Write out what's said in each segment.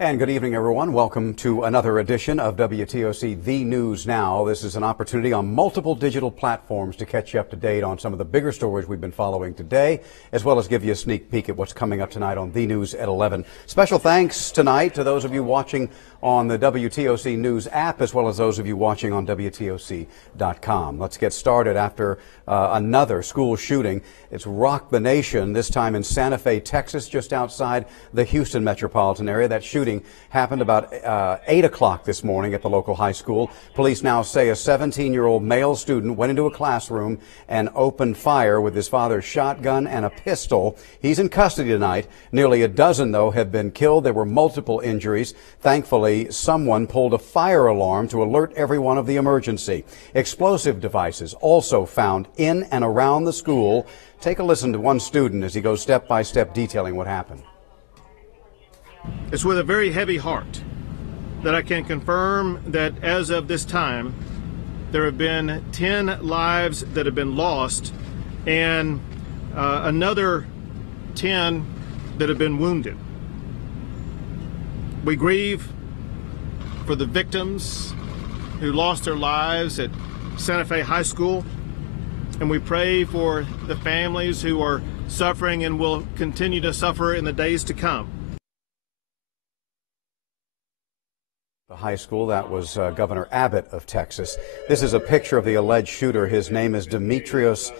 And good evening, everyone. Welcome to another edition of WTOC The News Now. This is an opportunity on multiple digital platforms to catch you up to date on some of the bigger stories we've been following today, as well as give you a sneak peek at what's coming up tonight on The News at 11. Special thanks tonight to those of you watching on the WTOC News app, as well as those of you watching on WTOC.com. Let's get started after another school shooting. It's rocked the nation, this time in Santa Fe, Texas, just outside the Houston metropolitan area. That shooting happened about 8 o'clock this morning at the local high school. Police now say a 17-year-old male student went into a classroom and opened fire with his father's shotgun and a pistol. He's in custody tonight. Nearly a dozen, though, have been killed. There were multiple injuries. Thankfully, someone pulled a fire alarm to alert everyone of the emergency. Explosive devices also found in and around the school. Take a listen to one student as he goes step by step detailing what happened. It's with a very heavy heart that I can confirm that as of this time, there have been 10 lives that have been lost and another 10 that have been wounded. We grieve for the victims who lost their lives at Santa Fe High School, and we pray for the families who are suffering and will continue to suffer in the days to come. The high school, that was Governor Abbott of Texas. This is a picture of the alleged shooter. His name is Dimitrios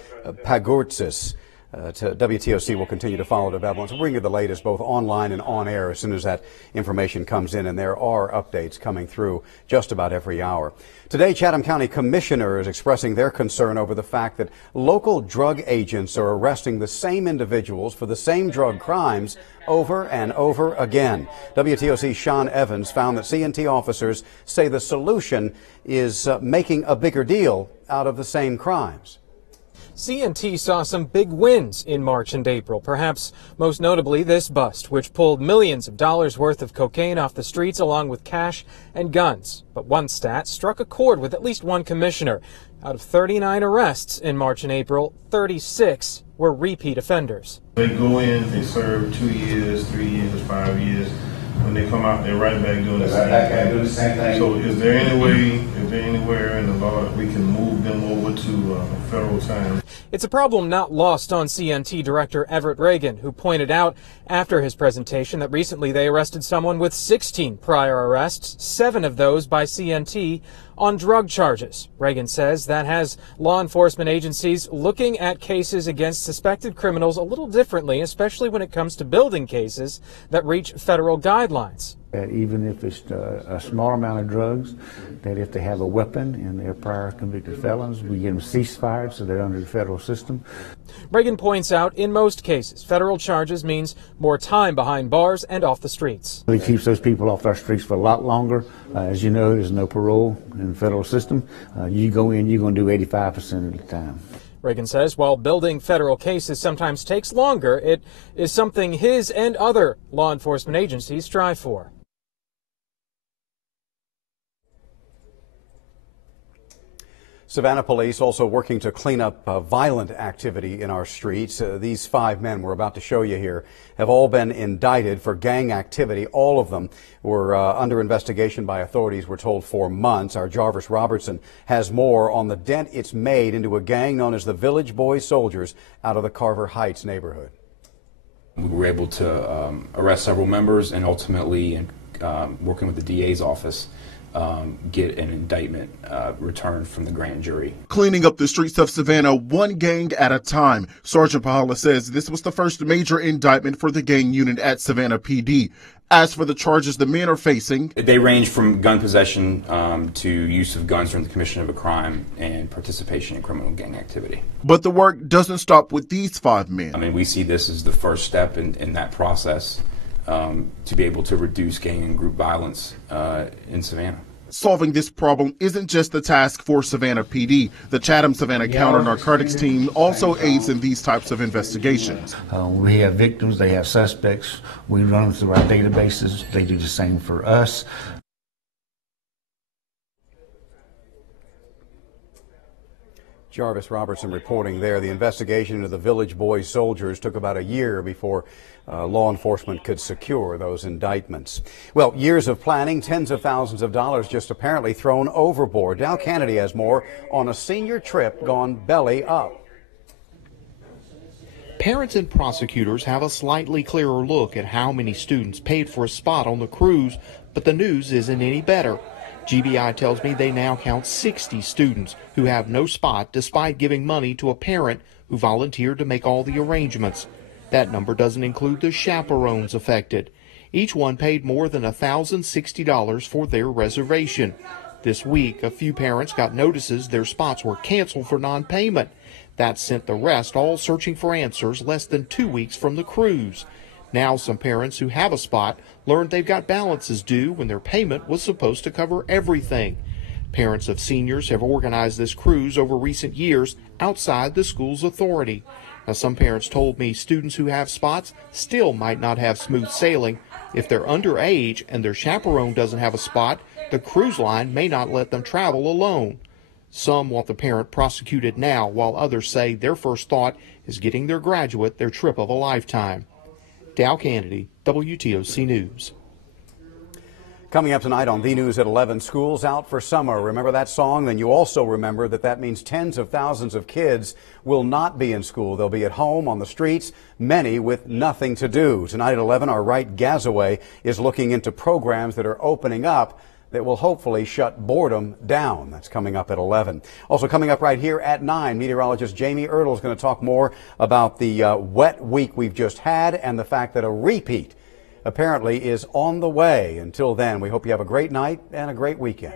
Pagourtzis. WTOC will continue to follow developments. We'll bring you the latest both online and on air as soon as that information comes in, and there are updates coming through just about every hour. Today, Chatham County commissioners expressing their concern over the fact that local drug agents are arresting the same individuals for the same drug crimes over and over again. WTOC's Sean Evans found that C&T officers say the solution is making a bigger deal out of the same crimes. C&T saw some big wins in March and April, perhaps most notably this bust, which pulled millions of dollars worth of cocaine off the streets along with cash and guns. But one stat struck a chord with at least one commissioner. Out of 39 arrests in March and April, 36 were repeat offenders. They go in, they serve 2 years, 3 years, 5 years. When they come out, they're right back doing the same thing. So is there anywhere in the law that we can move them over to federal time? It's a problem not lost on C&T Director Everett Reagan, who pointed out after his presentation that recently they arrested someone with 16 prior arrests, 7 of those by C&T on drug charges. Reagan says that has law enforcement agencies looking at cases against suspected criminals a little differently, especially when it comes to building cases that reach federal guidelines. Even if it's a small amount of drugs, that if they have a weapon and they're prior convicted felons, we get them ceasefire so they're under the federal system. Reagan points out in most cases, federal charges means more time behind bars and off the streets. It keeps those people off our streets for a lot longer. As you know, there's no parole in the federal system. You go in, you're going to do 85% of the time. Reagan says while building federal cases sometimes takes longer, it is something his and other law enforcement agencies strive for. Savannah police also working to clean up violent activity in our streets. These 5 men we're about to show you here have all been indicted for gang activity. All of them were under investigation by authorities, we're told, for months. Our Jarvis Robertson has more on the dent it's made into a gang known as the Village Boy Soldiers out of the Carver Heights neighborhood. We were able to arrest several members and ultimately, working with the DA's office, get an indictment returned from the grand jury. Cleaning up the streets of Savannah one gang at a time. Sergeant Pahala says this was the first major indictment for the gang unit at Savannah PD. As for the charges the men are facing, they range from gun possession to use of guns during the commission of a crime and participation in criminal gang activity. But the work doesn't stop with these 5 men. I mean, we see this as the first step in that process to be able to reduce gang and group violence in Savannah. Solving this problem isn't just the task for Savannah PD. The Chatham-Savannah Counter-Narcotics Team also aids in these types of investigations. We have victims, they have suspects. We run them through our databases. They do the same for us. Jarvis Robertson reporting there. The investigation into the Village Boys soldiers took about a year before law enforcement could secure those indictments. Well, years of planning, tens of thousands of dollars just apparently thrown overboard. Dow Kennedy has more on a senior trip gone belly up. Parents and prosecutors have a slightly clearer look at how many students paid for a spot on the cruise, but the news isn't any better. GBI tells me they now count 60 students who have no spot despite giving money to a parent who volunteered to make all the arrangements. That number doesn't include the chaperones affected. Each one paid more than $1,060 for their reservation. This week, a few parents got notices their spots were canceled for non-payment. That sent the rest all searching for answers less than 2 weeks from the cruise. Now some parents who have a spot learned they've got balances due when their payment was supposed to cover everything. Parents of seniors have organized this cruise over recent years outside the school's authority. Now, some parents told me students who have spots still might not have smooth sailing. If they're underage and their chaperone doesn't have a spot, the cruise line may not let them travel alone. Some want the parent prosecuted now, while others say their first thought is getting their graduate their trip of a lifetime. Dow Kennedy, WTOC News. Coming up tonight on The News at 11, schools out for summer. Remember that song? Then you also remember that means tens of thousands of kids will not be in school. They'll be at home, on the streets, many with nothing to do. Tonight at 11, our Wright Gazaway is looking into programs that are opening up that will hopefully shut boredom down. That's coming up at 11. Also coming up right here at 9, meteorologist Jamie Ertl is going to talk more about the wet week we've just had and the fact that a repeat apparently is on the way. Until then, we hope you have a great night and a great weekend.